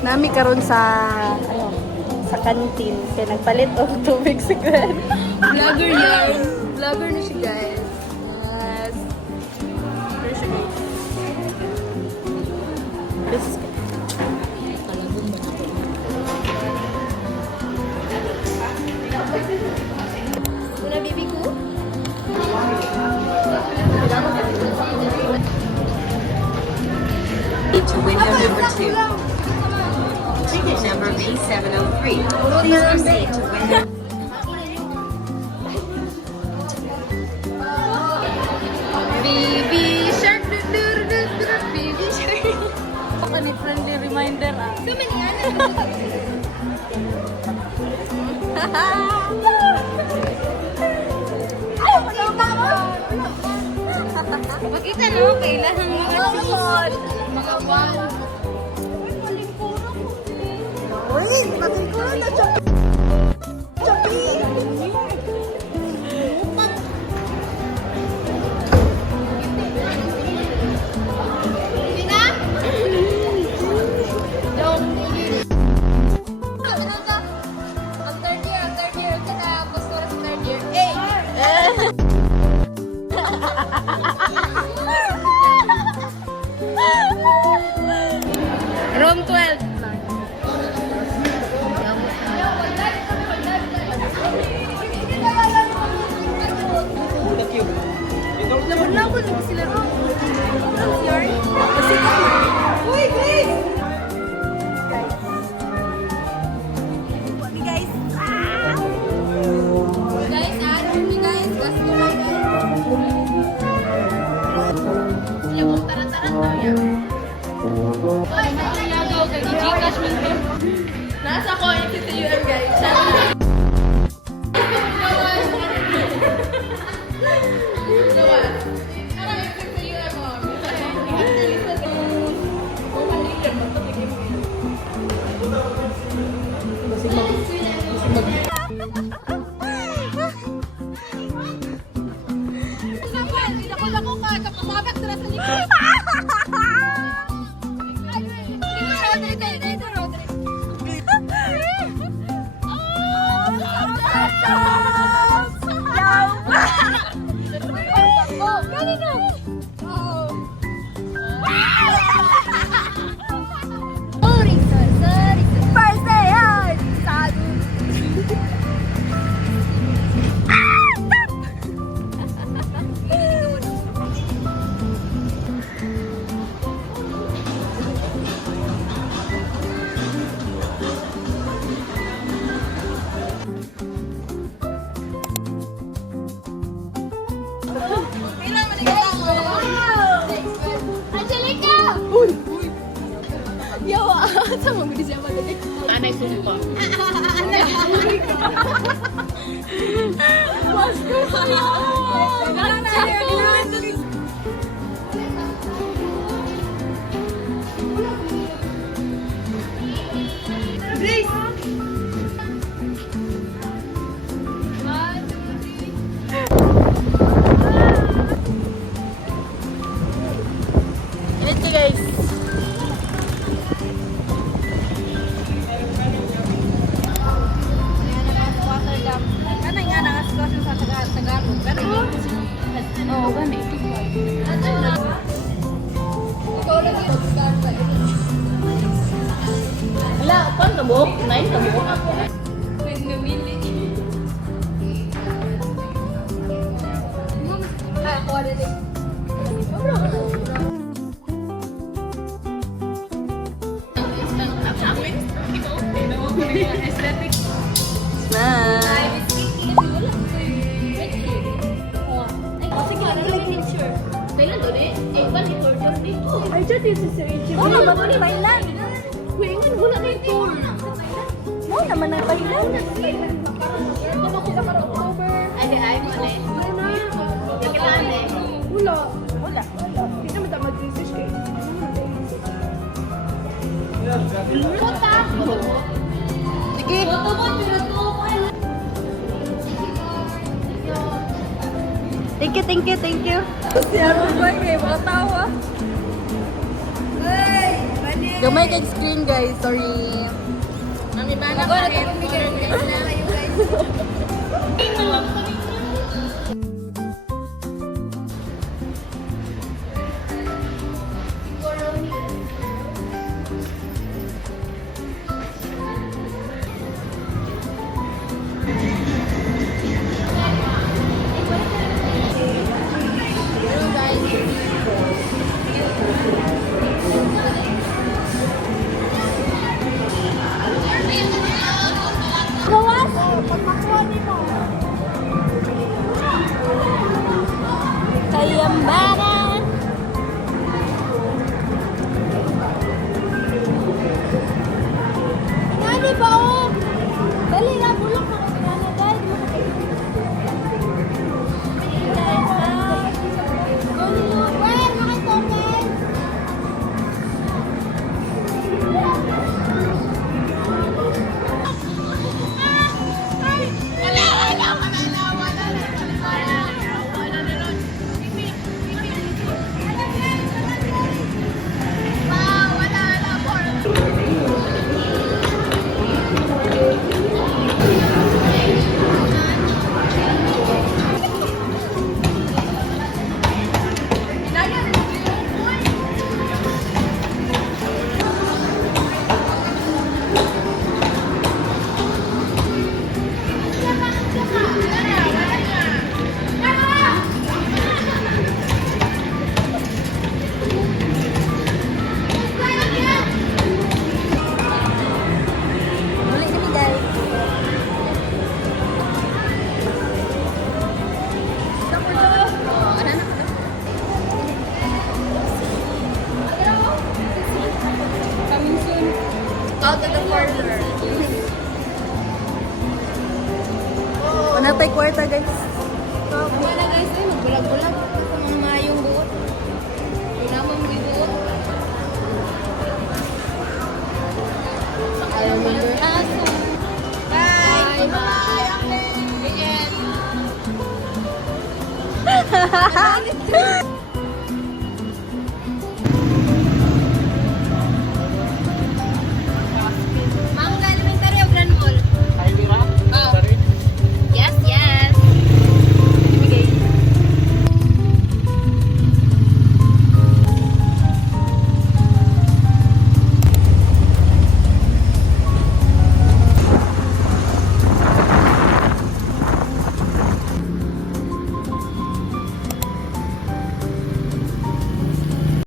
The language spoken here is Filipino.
Nami karon sa sa canteen kay nagpalit og tubig si Gwen. Vlogger yan. Vlogger na siya, guys. Yes. Where siya, guys? Biscuit. Muna, baby ko? To window number 2. Ticket number B703. Please proceed to window. Baby shark. Baby shark. Ako ni friendly reminder ah. Makita no, kailangan mga shoes. Mga wall. Wait, natin ko na Choppy. Choppy. Hindi na? Ang third year. Kita postura sa third year. Room 12. Labon-labon na sila ron. Kasi uy, Grace! Guys. Guys, ano ni guys? Gasto na guys. Sila mong taran-taran daw yan. Uy, nalagaw kay Gcash mo. Nasa ko, yung guys. Anay sumpa. Ito guys. Kanay nga nangasikasin sa Tagalog. Kanay nga. Oo, kanay. Ikaw lang yung Wala, pan na buhok. Nice na buhok ako. Pwede mamili. Ako na din. Ay, dyan din si Sir Richie. Oo, naman mo ni Bailan. Kuingan, wala na yung tour. Oo, naman ang Bailan. Ano ko sa para October? Ay, mo na eh. Nakilaan eh. Wala. Wala. Hindi naman tayo mag-research kayo. Kota! Sige. Kota mo, pinato ko. Thank you. Si Aaron Boy, may mga tawa. Hey! Mali! Gamay kay screen guys, sorry. Mami ba na pa rin? Gawas! Pagmakuha ni mo. Kayambaran! Nani ba o? Dali na, bulok na kasi nani guys. Guys, ha? Gulilo. Well, nakatoken. Muli kami guys. Coming soon. Out of the corner. Wala tayo kwarta guys. Wala na guys, eh, magbulag-bulag. Sa mga mayong buot. Yung naman mo buot. I remember us. Bye! Bye! Bye!